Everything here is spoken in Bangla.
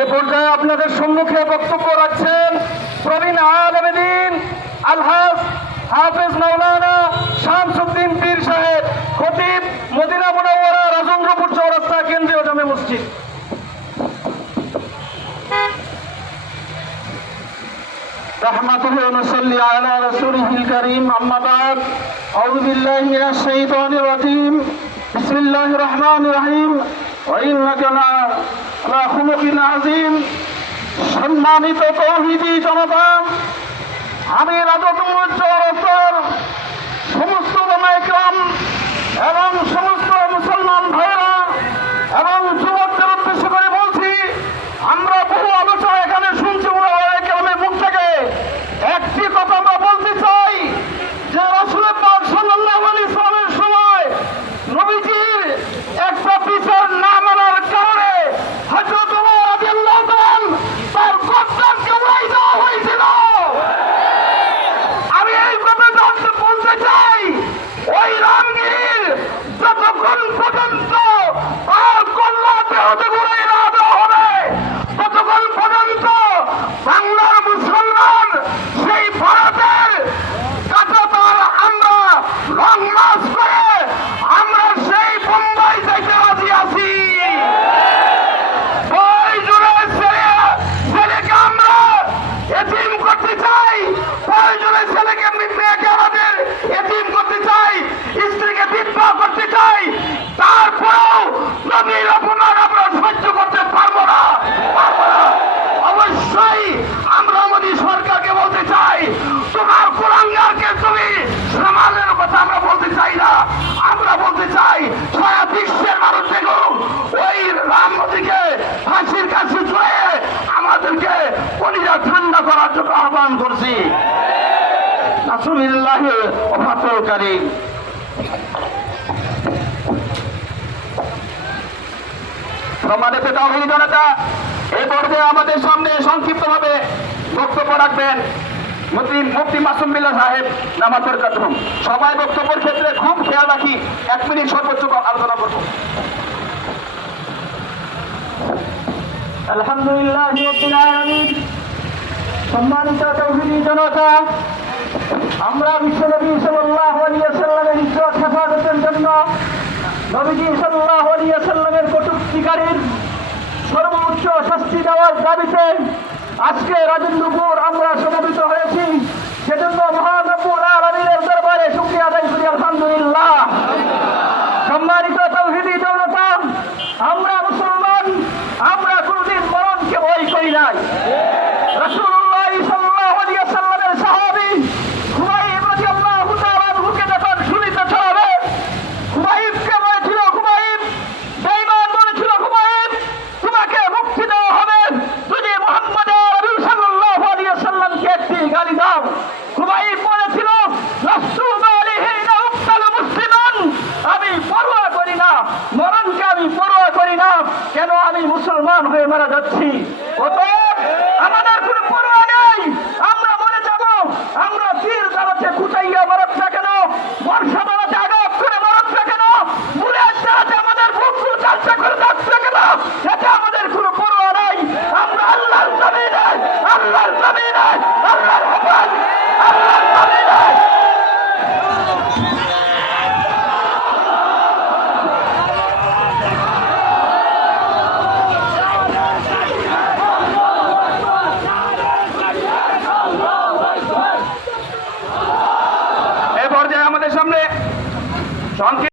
এ পর্যায়ে আপনাদের সম্মুখে বক্তব্য রাখছেন প্রবীণ আলেম আলহাজ হাফেজ মাওলানা শামসুদ্দিন পীর সাহেব, খতিব মদিনা মুনাওয়ারা রাজেন্দ্রপুর চৌরাস্তা কেন্দ্রীয় জামে মসজিদ। رحمته ونصلي على رسوله الكريم أما بعد أعوذ بالله من الشيطان الرجيم بسم الله الرحمن الرحيم وإنك لعلى خلق عظيم সম্মানিত তৌহিদি জনতা, আমি রাজেন্দ্রপুর চৌরাস্তার সমস্ত ওলামায়ে কেরাম এবং সমস্ত মুসলমান ভাইরা এবং যুবকদের উদ্দেশ্য করে বলছি, আমরা বহু আলোচনা এখানে শুনছি ওলামায়ে কেরামের মুখ থেকে। একটি কথা আমরা বলতে চাই যে রাসূল পাক সাল্লাল্লাহু আলাইহি ওয়াসাল্লামের সময় নবীজির একটা বিচার না মানার কারণে হযরত ওমর রাদিয়াল্লাহু তাআলা তার গর্দানকে উড়াই দেওয়া হয়েছিল। আমি এই কথা জানতে বলতে চাই, ওই রামগিরির যতক্ষণ পর্যন্ত তার কল্যাণে হতে উড়াই না দেওয়া হবে, ততক্ষণ পর্যন্ত বাংলার মুসলমান সেই ভারতের কাঁটাতার আমরা লং মার্চ করে আমরা সেই বোম্বাই যাইতে রাজি আছি। ছেলেকে আমরা এতিম করতে চাই, প্রয়োজনে ছেলেকে মেয়েকে আমাদের এতিম করতে চাই, স্ত্রীকে বিধবা করতে চাই, তারপরেও নবীর অপমান আমরা সহ্য করতে পারবো না। অবশ্যই আমরা মোদী সরকারকে বলতে চাই, তোমার কুলাঙ্গারকে তুমি সামালের কথা আমরা বলতে চাই না। আমরা বলতে চাই সারা বিশ্বের মানুষ দেখুন, ওই রাম মোদীকে ফাঁসির কাছে চড়ে আমাদেরকে কলিজা ঠান্ডা করার জন্য আহ্বান করছি। নাসরুল্লাহ ওয়া ফাতহুল কারীম। সম্মানিত তাওহীদি জনতা, এই পর্যায়ে আমাদের সামনে সংক্ষিপ্তভাবে বক্তব্য রাখবেন মুফতি মাসুম বিল্লাহ সাহেব নামাজ বরকাতুহুম। সবাই বক্তব্যের ক্ষেত্রে খুব খেয়াল রাখি, 1 মিনিট সর্বোচ্চ আলোচনা করব। আলহামদুলিল্লাহ রাব্বিল আলামিন। সম্মানিত তাওহীদি জনতা, আমরা বিশ্বনবী সাল্লাল্লাহু আলাইহি ওয়াসাল্লামের ইজ্জত হেফাজতের জন্য নবীজি সাল্লাল্লাহু আলাইহি ওয়াসাল্লামের কটূক্তিকারীর সর্বোচ্চ শাস্তি দেওয়ার দাবিতে আজকে রাজেন্দ্রপুর আমরা সমবেত হয়েছি। সেজন্য মহান রব্বুল আলামিনের দরবারে শুকরিয়া আদায় করি, আলহামদুলিল্লাহ। সম্মানিত তাওহীদি জনতা, আমরা মুসলমান, আমরা কোনদিন মরণকে ভয় করি নাই। রাসূলুল্লাহ সাল্লাল্লাহু আলাইহি ওয়াসাল্লামের সাহাবী খুবাইব রাদিয়াল্লাহু তাআলা আনহুকে যখন শুনিতে চলে, খুবাইবকে বলেছিল, খুবাইব বেঈমান বলেছিল, খুবাইব তোমাকে মুক্তি দেওয়া হবে যদি মুহাম্মদ রাসূল সাল্লাল্লাহু আলাইহি ওয়াসাল্লামকে একটি গালি দাও। খুবাইব বলেছিল, লাস্তু বালিহিনা উক্তালু মুসলিমান, আমি পরোয়া করি না, মরণকে আমি পরোয়া করি না, কেন আমি মুসলমান হয়ে মারা যাচ্ছি। অতএব আমাদের কোনো পরোয়া নেই, আমরা মরে যাব। আমরা তীর দ্বারাতে কুচাইয়া মারব না কেন, বর্ষা দ্বারাতে আঘাত করে মারব না কেন, বুলেট দ্বারাতে আমাদের বুকগুলো চালচা করে যাচ্ছে কেন, এতে আমাদের কোনো পরোয়া নেই। আমরা আল্লাহর জমিনে, আল্লাহর জমিনে, আল্লাহর হুকুম, আল্লাহর জমিনে আমাদের সামনে